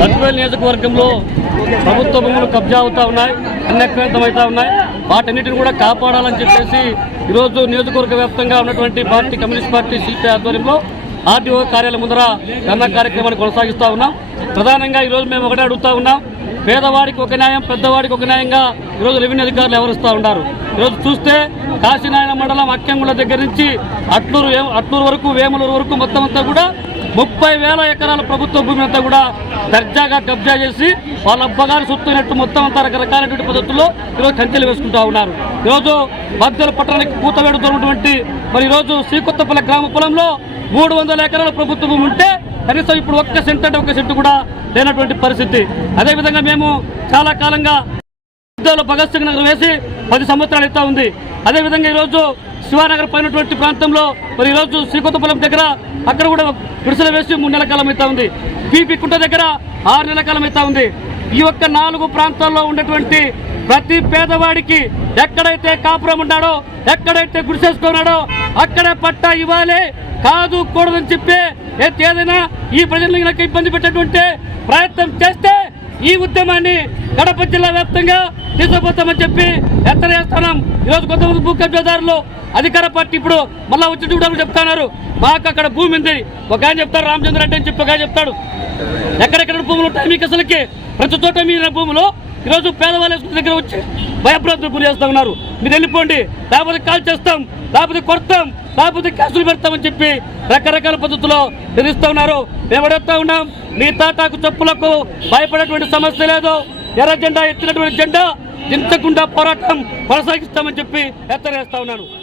బతుకువేలు నియోజకవర్గంలో ప్రభుత్వ భూములు కబ్జా అవుతా ఉన్నాయి అన్యక్రాంతమవుతా ఉన్నాయి. వాటన్నిటిని కూడా కాపాడాలని చెప్పేసి ఈరోజు నియోజకవర్గ వ్యాప్తంగా ఉన్నటువంటి పార్టీ కమ్యూనిస్ట్ పార్టీ సిపిఐ ఆధ్వర్యంలో ఆర్టీఓ కార్యాలయం ముందర ధర్నా కార్యక్రమాన్ని కొనసాగిస్తూ ఉన్నాం. ప్రధానంగా ఈరోజు మేము ఒకటే అడుగుతా ఉన్నాం. పేదవాడికి ఒక న్యాయం పెద్దవాడికి ఒక న్యాయంగా ఈరోజు రెవెన్యూ అధికారులు ఎవరిస్తూ ఉన్నారు. ఈరోజు చూస్తే కాశీనారాయణ మండలం అక్కంగుల దగ్గర నుంచి అట్లూరు వే- అట్లూరు వరకు వేములూరు వరకు మొత్తం అంతా కూడా ముప్పై వేల ఎకరాల ప్రభుత్వ భూమి అంతా కూడా దర్జాగా కబ్జా చేసి వాళ్ళ అబ్బగారు సొత్తునట్టు మొత్తం అంతా రకరకాలైనటువంటి పద్ధతుల్లో ఈరోజు కంచెలు వేసుకుంటా ఉన్నారు. ఈరోజు మధ్యలో పట్టణానికి కూతవేడుతున్నటువంటి మరి ఈరోజు శ్రీకొత్తపల్లి గ్రామ పొలంలో మూడు వందల ఎకరాల ప్రభుత్వ భూమి ఉంటే కనీసం ఇప్పుడు ఒక్క సెంట్ అంటే ఒక్క సెంటు కూడా లేనటువంటి పరిస్థితి. అదేవిధంగా మేము చాలా కాలంగా యుద్ధాలు భగత్ సింగ్ నగర్ వేసి పది సంవత్సరాలు ఇస్తా ఉంది. అదేవిధంగా ఈరోజు శివానగర్ పైనటువంటి ప్రాంతంలో మరి ఈరోజు శ్రీకొత్తపల్లం దగ్గర అక్కడ కూడా గుడిసెలు వేసి మూడు నెలల కాలం అవుతా ఉంది. పీపీ కుంట దగ్గర ఆరు నెలల కాలం అవుతా ఉంది. ఈ యొక్క నాలుగు ప్రాంతాల్లో ఉన్నటువంటి ప్రతి పేదవాడికి ఎక్కడైతే కాపురం ఉన్నాడో ఎక్కడైతే గుడిసేసుకున్నాడో అక్కడే పట్టా ఇవ్వాలి కాదు కూడదని చెప్పి ఏదైనా ఈ ప్రజలకు ఇబ్బంది పెట్టేటువంటి ప్రయత్నం చేస్తే ఈ ఉద్యమాన్ని కడప జిల్లా వ్యాప్తంగా తీసుకుపోతామని చెప్పి ఎత్తనేస్తున్నాం ఈరోజు కొంతమంది భూ కబ్జాదారులు అధికార పార్టీ ఇప్పుడు మళ్ళీ వచ్చి చూడాలని చెప్తున్నారు. మాకు అక్కడ భూమి ఉంది. ఒక ఆయన చెప్తారు రామచంద్ర అంటే అని చెప్పి ఒక ఆయన చెప్తాడు. ఎక్కడెక్కడ భూములు ఉంటాయి మీకు అసలుకి? ప్రతి చోట మీ భూములు. ఈరోజు పేదవాళ్ళ దగ్గర వచ్చి భయప్రాంతులు గురి చేస్తా ఉన్నారు. మీరు వెళ్ళిపోండి. లేకపోతే కాల్ చేస్తాం. లేకపోతే కొడతాం. లేకపోతే కేసులు పెడతామని చెప్పి రకరకాల పద్ధతుల్లో తెలుస్తూ ఉన్నారు. మేము అడుగుతా ఉన్నాం. నీ తాటాకు చెప్పులకు భయపడేటువంటి సమస్య లేదు. ఎర్ర జెండా ఎత్తినటువంటి జెండా ఇంతకుండా పోరాటం కొనసాగిస్తామని చెప్పి హెచ్చరిస్తా ఉన్నాను.